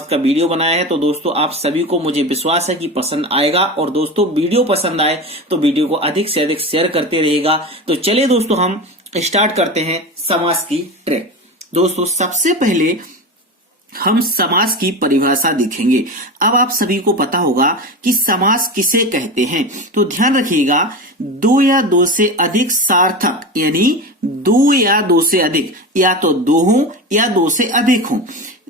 का वीडियो बनाया है। तो दोस्तों आप सभी को मुझे विश्वास है कि पसंद आएगा, और दोस्तों वीडियो पसंद आए तो वीडियो को अधिक से अधिक शेयर करते रहेगा। तो चलिए दोस्तों हम स्टार्ट करते हैं समास की ट्रिक। दोस्तों सबसे पहले हम समास की परिभाषा देखेंगे। अब आप सभी को पता होगा कि समास किसे कहते हैं, तो ध्यान रखिएगा, दो या दो से अधिक सार्थक, यानी दो या दो से अधिक, या तो दो हो या दो से अधिक हो,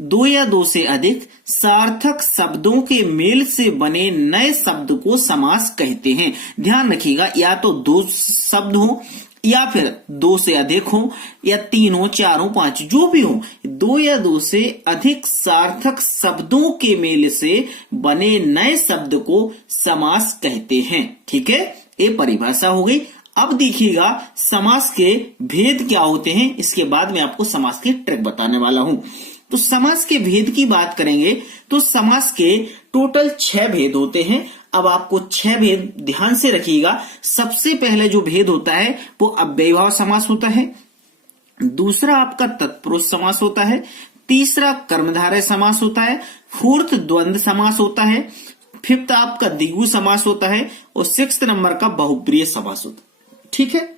दो या दो से अधिक सार्थक शब्दों के मेल से बने नए शब्द को समास कहते हैं। ध्यान रखिएगा, या तो दो शब्द हो या फिर दो से अधिक हो, या तीन हो, चार हो, पांच, जो भी हो, दो या दो से अधिक सार्थक शब्दों के मेल से बने नए शब्द को समास कहते हैं। ठीक है, ये परिभाषा हो गई। अब देखिएगा समास के भेद क्या होते हैं, इसके बाद मैं आपको समास की ट्रिक बताने वाला हूं। तो समास के भेद की बात करेंगे तो समास के टोटल 6 भेद होते हैं। अब आपको 6 भेद ध्यान से रखिएगा। सबसे पहले जो भेद होता है वो अव्ययीभाव समास होता है, दूसरा आपका तत्पुरुष समास होता है, तीसरा कर्मधारय समास होता है, फोर्थ द्वंद्व समास होता है, फिफ्थ आपका द्विगु समास होता है, और 6th नंबर का बहुप्रिय समास होता है। ठीक है,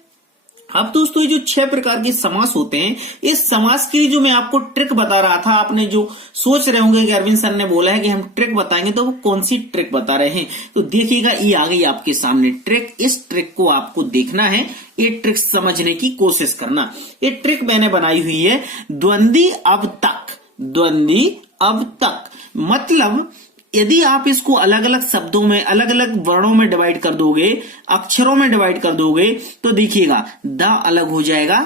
अब दोस्तों ये जो 6 प्रकार के समास होते हैं, इस समास के लिए जो मैं आपको ट्रिक बता रहा था, आपने जो सोच रहे होंगे कि अरविंद सर ने बोला है कि हम ट्रिक बताएंगे, तो वो कौन सी ट्रिक बता रहे हैं, तो देखिएगा ये आ गई आपके सामने ट्रिक। इस ट्रिक को आपको देखना है, ये ट्रिक समझने की कोशिश करना। ये ट्रिक मैंने बनाई हुई है द्वंद्वी अब तक। द्वंद्वी अब तक मतलब यदि आप इसको अलग अलग शब्दों में, अलग अलग वर्णों में डिवाइड कर दोगे, अक्षरों में डिवाइड कर दोगे, तो देखिएगा द अलग हो जाएगा,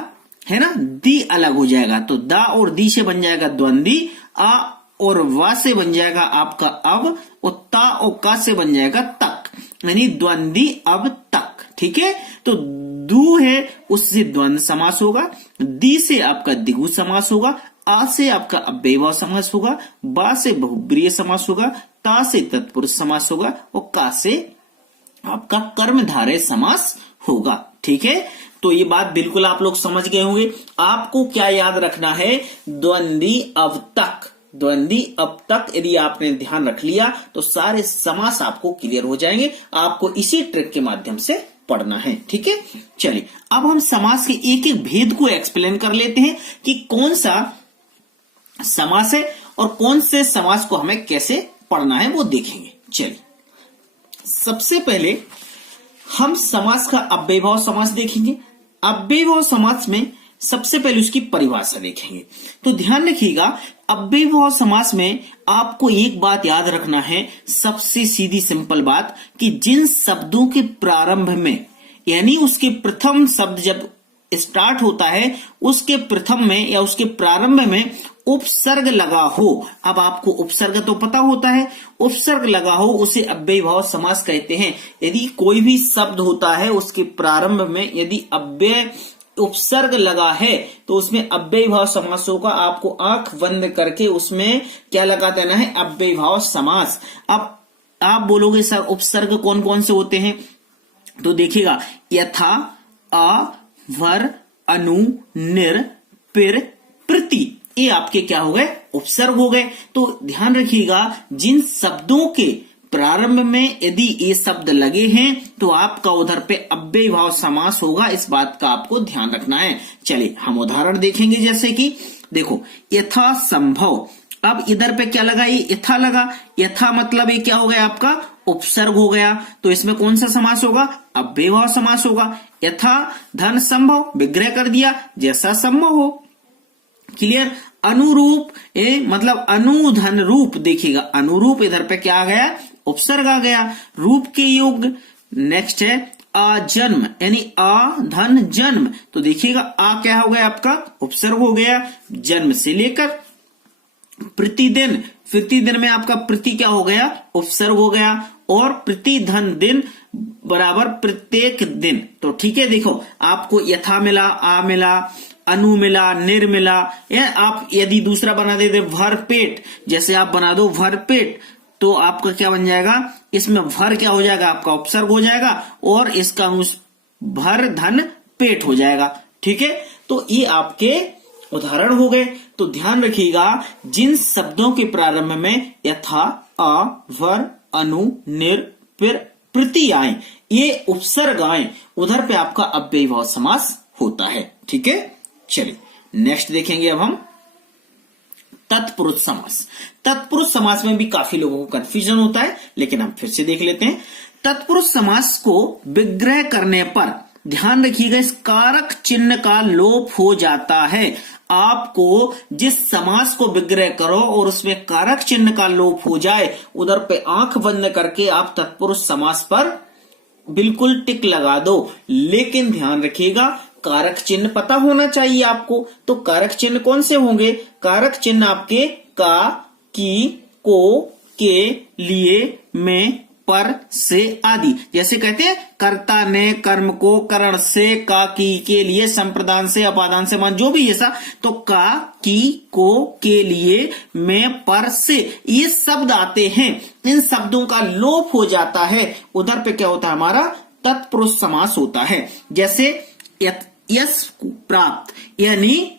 है ना, दी अलग हो जाएगा, तो द और दी से बन जाएगा द्वंद्वी, अ और वा से बन जाएगा आपका अब, और ता और का से बन जाएगा तक, यानी द्वंद्वी अब तक। ठीक है, तो दू है उससे द्वंद्व समास होगा, दी से आपका द्विगु समास होगा, आ से आपका अव्ययीभाव समास होगा, बा से बहुब्रीय समास होगा, ता से तत्पुरुष समास होगा, और का से आपका कर्मधारय समास होगा। ठीक है, तो ये बात बिल्कुल आप लोग समझ गए होंगे। आपको क्या याद रखना है, द्वंद्वी अब तक। द्वंद्वी अब तक यदि आपने ध्यान रख लिया तो सारे समास आपको क्लियर हो जाएंगे। आपको इसी ट्रिक के माध्यम से पढ़ना है। ठीक है, चलिए अब हम समास के एक एक भेद को एक्सप्लेन कर लेते हैं कि कौन सा समास है और कौन से समास को हमें कैसे पढ़ना है वो देखेंगे। चलिए सबसे पहले हम समास का अव्ययीभाव समास देखेंगे। अव्ययीभाव समास में सबसे पहले उसकी परिभाषा देखेंगे। तो ध्यान रखिएगा, अव्ययीभाव समास में आपको एक बात याद रखना है, सबसे सीधी सिंपल बात, कि जिन शब्दों के प्रारंभ में, यानी उसके प्रथम शब्द जब स्टार्ट होता है, उसके प्रथम में या उसके प्रारंभ में उपसर्ग लगा हो। अब आपको उपसर्ग तो पता होता है, उपसर्ग लगा हो उसे अव्ययीभाव समास कहते हैं। यदि कोई भी शब्द होता है उसके प्रारंभ में यदि अव्यय उपसर्ग लगा है तो उसमें अव्ययीभाव समास होगा। आपको आंख बंद करके उसमें क्या लगा देना है, अव्ययीभाव समास। अब आप बोलोगे सर उपसर्ग कौन कौन से होते हैं, तो देखिएगा यथा, अ, वर, अनु, निर, पिर, प्रति, ये आपके क्या हो गए, उपसर्ग हो गए। तो ध्यान रखिएगा, जिन शब्दों के प्रारंभ में यदि ये शब्द लगे हैं तो आपका उधर पे अव्ययीभाव समास होगा। इस बात का आपको ध्यान रखना है। चलिए हम उदाहरण देखेंगे, जैसे कि देखो यथा संभव। अब इधर पे क्या लगा, ये यथा लगा, यथा मतलब ये क्या हो गया, आपका उपसर्ग हो गया। तो इसमें कौन सा समास होगा, अव्ययीभाव समास होगा। यथा धन संभव, विग्रह कर दिया, जैसा संभव हो। क्लियर। अनुरूप, मतलब अनुधन रूप, देखिएगा अनुरूप इधर पे क्या आ गया, उपसर्ग आ गया। रूप के योग, नेक्स्ट है अजन्म, यानी अ धन जन्म, तो देखिएगा आ क्या हो गया, आपका उपसर्ग हो गया। जन्म से लेकर प्रतिदिन, प्रतिदिन में आपका प्रति क्या हो गया, उपसर्ग हो गया। और प्रतिधन दिन बराबर प्रत्येक दिन। तो ठीक है, देखो आपको यथा मिला, आ मिला, अनु मिला, निर मिला। आप यदि दूसरा बना देते भर पेट, जैसे आप बना दो भर पेट, तो आपका क्या बन जाएगा, इसमें भर क्या हो जाएगा, आपका उपसर्ग हो जाएगा, और इसका भर धन पेट हो जाएगा। ठीक है, तो ये आपके उदाहरण हो गए। तो ध्यान रखिएगा, जिन शब्दों के प्रारंभ में यथा, अ, वर, अनु, निर, पिर, प्रति आए, ये उपसर्ग आए, उधर पे आपका अव्ययीभाव समास होता है। ठीक है, चलिए नेक्स्ट देखेंगे अब हम तत्पुरुष समास। तत्पुरुष समास में भी काफी लोगों को कंफ्यूजन होता है, लेकिन हम फिर से देख लेते हैं। तत्पुरुष समास को विग्रह करने पर ध्यान रखिएगा, इस कारक चिन्ह का लोप हो जाता है। आपको जिस समास को विग्रह करो और उसमें कारक चिन्ह का लोप हो जाए, उधर पे आंख बंद करके आप तत्पुरुष समास पर बिल्कुल टिक लगा दो। लेकिन ध्यान रखिएगा, कारक चिन्ह पता होना चाहिए आपको। तो कारक चिन्ह कौन से होंगे? कारक चिन्ह आपके का, की, को, के, लिए, में, पर, से आदि। जैसे कहते हैं कर्ता ने कर्म को करण से, का, की, के लिए, संप्रदान से, अपादान से, मान, जो भी ऐसा। तो का, की, को, के लिए, में, पर, से, ये शब्द आते हैं। इन शब्दों का लोप हो जाता है, उधर पे क्या होता है? हमारा तत्पुरुष समास होता है। जैसे यश प्राप्त, यानी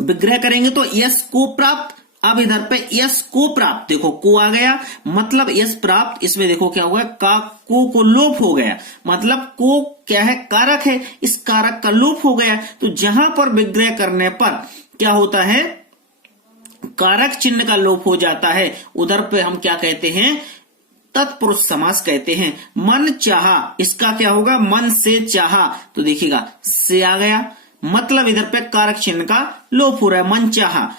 विग्रह करेंगे तो यश को प्राप्त। अब इधर पे यश को प्राप्त, देखो को आ गया, मतलब यश प्राप्त। इसमें देखो क्या हुआ, का, को लोप हो गया, मतलब को क्या है? कारक है, इस कारक का लोप हो गया। तो जहां पर विग्रह करने पर क्या होता है? कारक चिन्ह का लोप हो जाता है, उधर पे हम क्या कहते हैं? तत्पुरुष समास कहते हैं। मन चाहा, इसका क्या होगा? मन से चाहा, तो देखिएगा से आ गया, मतलब इधर पे कारक चिन्ह का लोप हो रहा है। मन चाहा।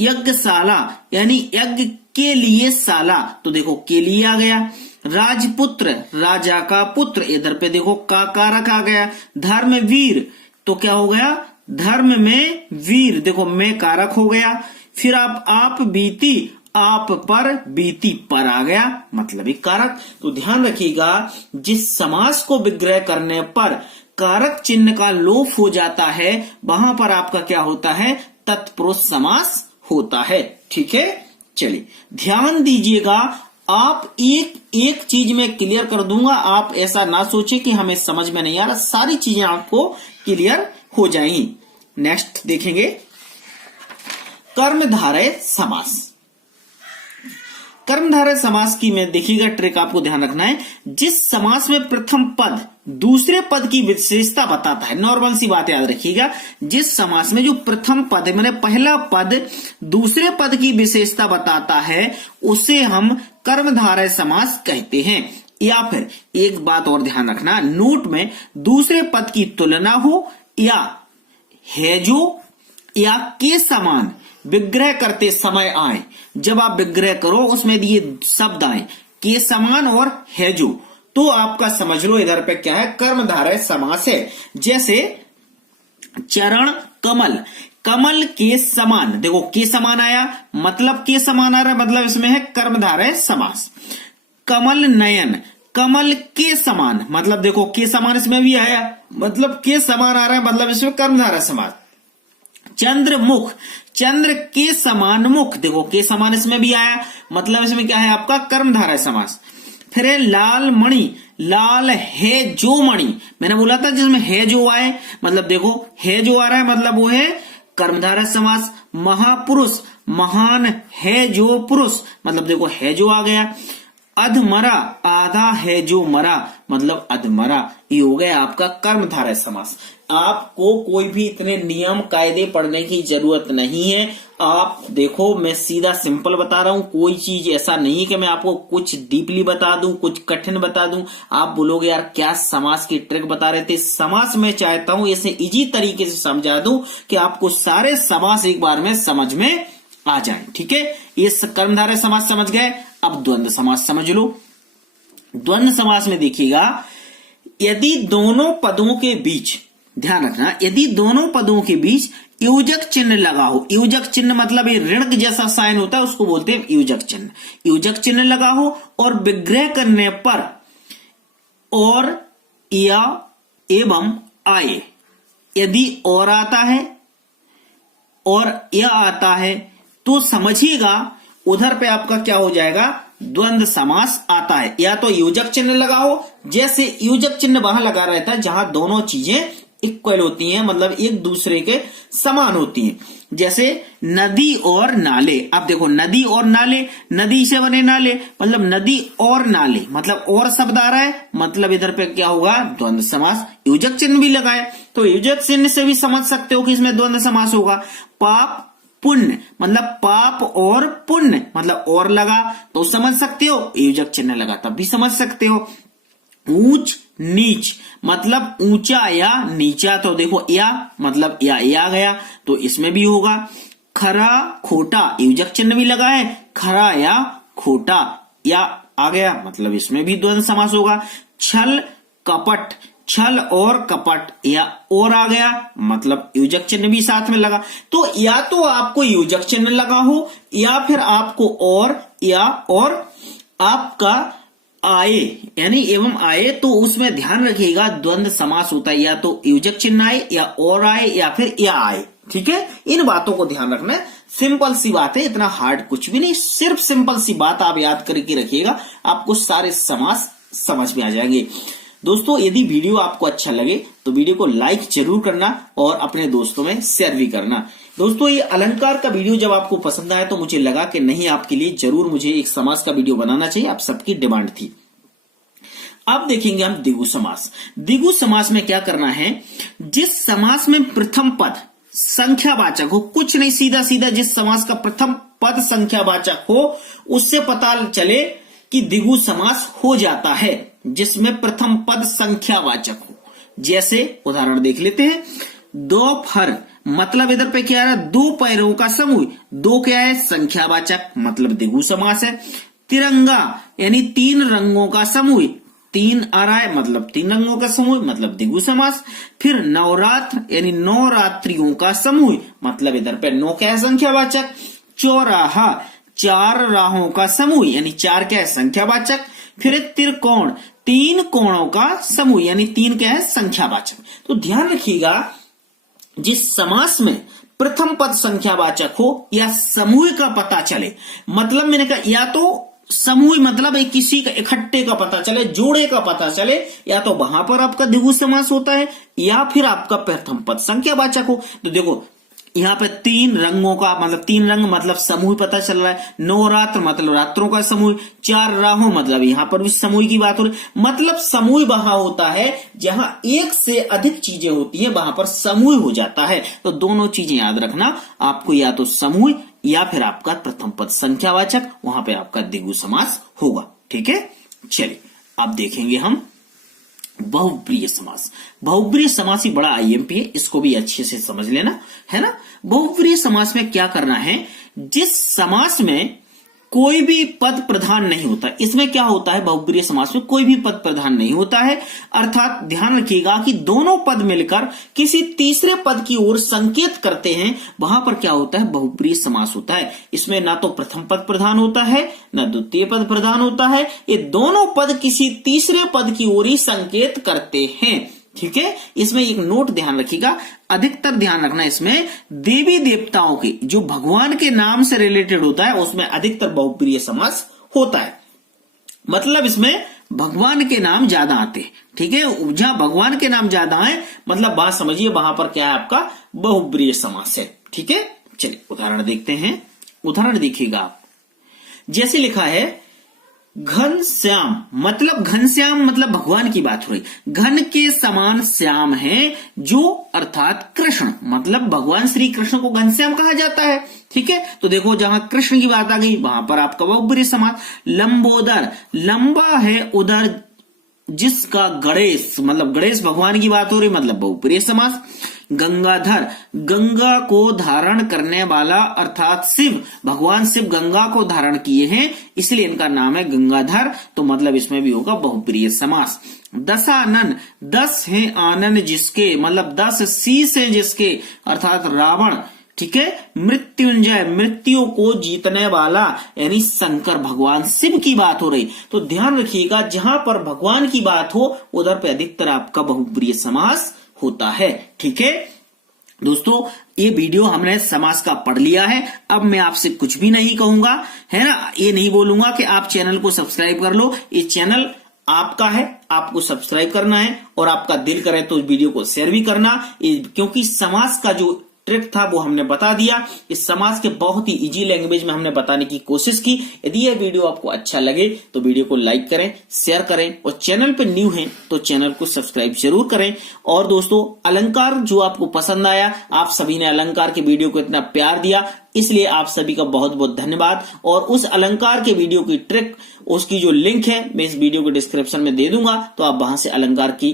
यज्ञशाला, यानी यज्ञ के लिए शाला, तो देखो के लिए आ गया। राजपुत्र, राजा का पुत्र, इधर पे देखो का कारक आ गया। धर्मवीर, तो क्या हो गया? धर्म में वीर, देखो में कारक हो गया। फिर आप बीती, आप पर बीती, पर आ गया, मतलब एक कारक। तो ध्यान रखिएगा, जिस समास को विग्रह करने पर कारक चिन्ह का लोप हो जाता है, वहां पर आपका क्या होता है? तत्पुरुष समास होता है। ठीक है, चलिए ध्यान दीजिएगा, आप एक चीज में क्लियर कर दूंगा, आप ऐसा ना सोचे कि हमें समझ में नहीं आ रहा, सारी चीजें आपको क्लियर हो जाएंगी। नेक्स्ट देखेंगे कर्मधारय समास। कर्मधारय समास की में देखिएगा ट्रिक आपको ध्यान रखना है। जिस समास में प्रथम पद दूसरे पद की विशेषता बताता है, नॉर्मल सी बात याद रखिएगा, जिस समास में जो प्रथम पद है, मैंने पहला पद दूसरे पद की विशेषता बताता है, उसे हम कर्मधारय समास कहते हैं। या फिर एक बात और ध्यान रखना, नोट में दूसरे पद की तुलना हो या है जो या के समान विग्रह करते समय आए। जब आप विग्रह करो उसमें ये शब्द आए के समान और है जो, तो आपका समझ लो इधर पे क्या है? कर्मधारय समास है। जैसे चरण कमल, कमल के समान, देखो के समान आया, मतलब के समान आ रहा है, मतलब इसमें है कर्मधारय समास। कमल नयन, कमल के समान, मतलब देखो के समान इसमें भी आया, मतलब के समान आ रहा है, मतलब इसमें कर्मधारय समास। चंद्र मुख, चंद्र के समान मुख, देखो के समान इसमें भी आया, मतलब इसमें क्या है? आपका कर्मधारय समास। फिर है लाल मणि, लाल है जो मणि, मैंने बोला था जिसमें है जो आए, मतलब देखो है जो आ रहा है, मतलब वो है कर्मधारय समास। महापुरुष, महान है जो पुरुष, मतलब देखो है जो आ गया। अधमरा, आधा है जो मरा, मतलब अधमरा, ये हो गया आपका कर्मधारय समास। आपको कोई भी इतने नियम कायदे पढ़ने की जरूरत नहीं है। आप देखो, मैं सीधा सिंपल बता रहा हूं, कोई चीज ऐसा नहीं है कि मैं आपको कुछ डीपली बता दूं, कुछ कठिन बता दूं। आप बोलोगे यार क्या समास की ट्रिक बता रहे थे। समास में चाहता हूं ऐसे इजी तरीके से समझा दूं कि आपको सारे समास एक बार में समझ में आ जाए। ठीक है, ये कर्मधारय समास समझ गए। अब द्वंद्व समास समझ लो। द्वंद्व समास में देखिएगा, यदि दोनों पदों के बीच, ध्यान रखना, यदि दोनों पदों के बीच योजक चिन्ह लगा हो, योजक चिन्ह मतलब ये ऋण जैसा साइन होता है, उसको बोलते हैं योजक चिन्ह। योजक चिन्ह लगा हो और विग्रह करने पर और या एवं आए, यदि और आता है और या आता है तो समझिएगा उधर पे आपका क्या हो जाएगा? द्वंद्व समास आता है। या तो योजक चिन्ह लगा हो, जैसे योजक चिन्ह वहां लगा रहता है जहां दोनों चीजें इक्वल होती हैं, मतलब एक दूसरे के समान होती हैं। जैसे नदी और नाले। अब देखो नदी और नाले, नदी से बने नाले, मतलब नदी और नाले, मतलब और शब्द आ रहा है, मतलब इधर पे क्या होगा, द्वंद्व समास। योजक चिन्ह भी लगाए तो योजक चिन्ह से भी समझ सकते हो कि इसमें द्वंद्व समास होगा। पाप पुण्य, मतलब पाप और पुण्य, मतलब और लगा तो समझ सकते हो, योजक चिन्ह लगा तब भी समझ सकते हो। ऊंच नीच, मतलब ऊंचा या नीचा, तो देखो या मतलब या गया तो इसमें भी होगा। खरा खोटा, योजक चिन्ह भी लगा है, खरा या खोटा या आ गया, मतलब इसमें भी द्वंद्व समास होगा। छल कपट, छल और कपट या और आ गया, मतलब योजक चिन्ह भी साथ में लगा। तो या तो आपको योजक चिन्ह लगा हो या फिर आपको और या और आपका आए यानी एवं आए, तो उसमें ध्यान रखिएगा द्वंद्व समास होता है, या तो योजक चिन्ह आए या और आए या फिर या आए। ठीक है, इन बातों को ध्यान रखना है। सिंपल सी बात है, इतना हार्ड कुछ भी नहीं, सिर्फ सिंपल सी बात आप याद करके रखिएगा, आपको सारे समास समझ में आ जाएंगे। दोस्तों यदि वीडियो आपको अच्छा लगे तो वीडियो को लाइक जरूर करना और अपने दोस्तों में शेयर भी करना। दोस्तों ये अलंकार का वीडियो जब आपको पसंद आया तो मुझे लगा कि नहीं, आपके लिए जरूर मुझे एक समास का वीडियो बनाना चाहिए, आप सबकी डिमांड थी। अब देखेंगे हम द्विगु समास। द्विगु समास में क्या करना है, जिस समास में प्रथम पद संख्यावाचक हो, कुछ नहीं, सीधा सीधा जिस समास का प्रथम पद संख्यावाचक हो उससे पता चले कि द्विगु समास हो जाता है, जिसमें प्रथम पद संख्यावाचक हो। जैसे उदाहरण देख लेते हैं। दो फर, मतलब इधर पे क्या आ रहा है, दो पैरों का समूह, दो क्या है, संख्यावाचक, मतलब द्विगु समास है। तिरंगा यानी तीन रंगों का समूह, तीन आ रहा है, मतलब तीन रंगों का समूह, मतलब द्विगु समास। फिर नवरात्र यानी नौ रात्रियों का समूह, मतलब इधर पे नौ क्या है, संख्यावाचक। चौराहा, चार राहों का समूह, यानी चार क्या है, संख्यावाचक। फिर त्रिकोण, तीन कोणों का समूह, यानी तीन क्या है, संख्यावाचक। तो ध्यान रखिएगा, जिस समास में प्रथम पद संख्यावाचक हो या समूह का पता चले, मतलब मैंने कहा या तो समूह मतलब एक किसी का इकट्ठे का पता चले, जोड़े का पता चले, या तो वहां पर आपका द्विगु समास होता है या फिर आपका प्रथम पद संख्यावाचक हो। तो देखो यहाँ पे तीन रंगों का मतलब तीन रंग मतलब समूह पता चल रहा है, नवरात्र मतलब रात्रों का समूह, चार राहों मतलब यहाँ पर भी समूह की बात हो रही, मतलब समूह वहां होता है जहां एक से अधिक चीजें होती हैं, वहां पर समूह हो जाता है। तो दोनों चीजें याद रखना, आपको या तो समूह या फिर आपका प्रथम पद संख्यावाचक, वहां पे आपका द्विगु समास होगा। ठीक है, चलिए अब देखेंगे हम बहुप्रिय समास। बहुप्रिय समास ही बड़ा आईएमपी है, इसको भी अच्छे से समझ लेना है ना। बहुप्रिय समास में क्या करना है, जिस समास में कोई भी पद प्रधान नहीं होता, इसमें क्या होता है, बहुप्रिय समास में कोई भी पद प्रधान नहीं होता है, अर्थात ध्यान रखिएगा कि दोनों पद मिलकर किसी तीसरे पद की ओर संकेत करते हैं, वहां पर क्या होता है, बहुप्रिय समास होता है। इसमें ना तो प्रथम पद प्रधान होता है ना द्वितीय पद प्रधान होता है, ये दोनों पद किसी तीसरे पद की ओर ही संकेत करते हैं। ठीक है, इसमें एक नोट ध्यान रखिएगा, अधिकतर ध्यान रखना, इसमें देवी देवताओं के जो भगवान के नाम से रिलेटेड होता है उसमें अधिकतर बहुप्रिय समास होता है, मतलब इसमें भगवान के नाम ज्यादा आते हैं। ठीक है, जहां भगवान के नाम ज्यादा आए मतलब बात समझिए, वहां पर क्या है, आपका बहुप्रिय समास है। ठीक है, चलिए उदाहरण देखते हैं। उदाहरण देखिएगा आप, जैसे लिखा है घनश्याम, मतलब घनश्याम मतलब भगवान की बात हो रही, घन के समान श्याम है जो, अर्थात कृष्ण, मतलब भगवान श्री कृष्ण को घनश्याम कहा जाता है। ठीक है, तो देखो जहां कृष्ण की बात आ गई वहां पर आपका बहुप्रिय समास। लंबोदर, लंबा है उदर जिसका गणेश, मतलब गणेश भगवान की बात हो रही, मतलब बहुप्रिय समास। गंगाधर, गंगा को धारण करने वाला, अर्थात शिव, भगवान शिव गंगा को धारण किए हैं इसलिए इनका नाम है गंगाधर, तो मतलब इसमें भी होगा बहुप्रिय समास। दशानन, 10 है आनन जिसके, मतलब 10 शीश है जिसके, अर्थात रावण। ठीक है, मृत्युंजय, मृत्यु को जीतने वाला, यानी शंकर भगवान शिव की बात हो रही। तो ध्यान रखिएगा, जहां पर भगवान की बात हो उधर पे अधिकतर आपका बहुप्रिय समास होता है। ठीक है दोस्तों, ये वीडियो हमने समास का पढ़ लिया है, अब मैं आपसे कुछ भी नहीं कहूंगा, है ना, ये नहीं बोलूंगा कि आप चैनल को सब्सक्राइब कर लो, ये चैनल आपका है, आपको सब्सक्राइब करना है और आपका दिल करे तो वीडियो को शेयर भी करना, क्योंकि समास का जो ट्रिक था वो हमने बता दिया। इस समास के बहुत ही इजी लैंग्वेज में हमने बताने की कोशिश की। यदि यह वीडियो आपको अच्छा लगे तो वीडियो को लाइक करें, शेयर करें और चैनल पर न्यू हैं तो चैनल को सब्सक्राइब जरूर करें। और दोस्तों अलंकार जो आपको पसंद आया, आप सभी ने अलंकार के वीडियो को इतना प्यार दिया, इसलिए आप सभी का बहुत बहुत धन्यवाद। और उस अलंकार के वीडियो की ट्रिक, उसकी जो लिंक है मैं इस वीडियो के डिस्क्रिप्शन में दे दूंगा, तो आप वहां से अलंकार की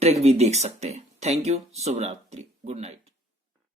ट्रिक भी देख सकते हैं। थैंक यू, शुभ रात्रि, गुड नाइट।